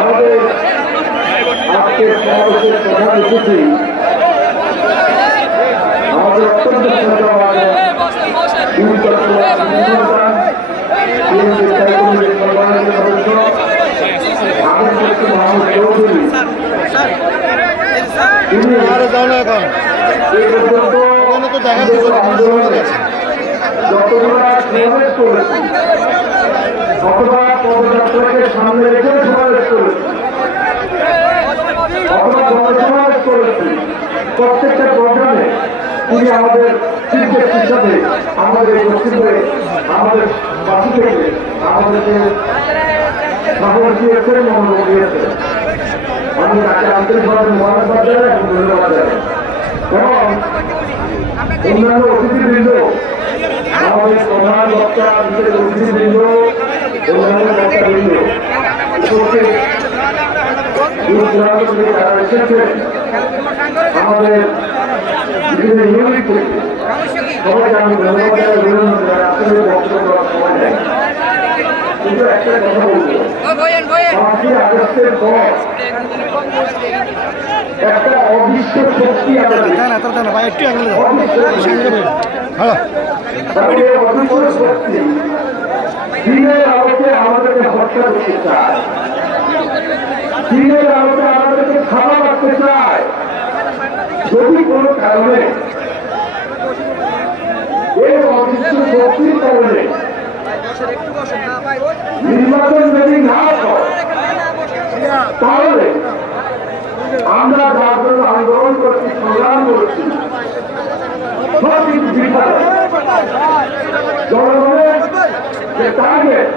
আমাদের আজকের সমাবেশের প্রধান অতিথি আমাদের অত্যন্ত অথবা পদযাত্রাকে সামনে রেখে সমাবেশ করেছি অথবা জনসমাবেশ করেছি, প্রত্যেকটা প্রোগ্রামে তিনি আমাদের শিল্পের হিসাবে আমাদের উপস্থিতে আমাদের পাশে থেকে আমাদেরকে সাহস দিয়েছেন, মনোযোগ দিয়েছেন। আমি তাকে আন্তরিকভাবে মোবারকবাদ জানাই এবং ধন্যবাদ জানাই। এবং অন্যান্য অতিথিবৃন্দ, আমাদের প্রধান বক্তা বিশেষ অতিথিবৃন্দ, অন্যান্য বক্তাবৃন্দ, যারা এসেছেন আমাদের বিভিন্ন ইউনিট থেকে সবাইকে আমি ধন্যবাদ জানাই। আসলে বক্তব্য করার সময় নেই, কিন্তু একটা কথা বলবো, 5ই আগস্টের পর একটা অদৃশ্য শক্তি শক্তি দিনের আলোকে আমাদেরকে হত্যা করতে চায়, দিনের আলোকে আমাদেরকে খাওয়া রাখতে চায়। যদি কোনো কারণে এই অদৃশ্য শক্তির কারণে নির্বাচন যদি না হয়, তাহলে আমরা যার জন্য আন্দোলন করছি, সংগ্রাম করছি, সব কিছু জনগণের যে টার্গেট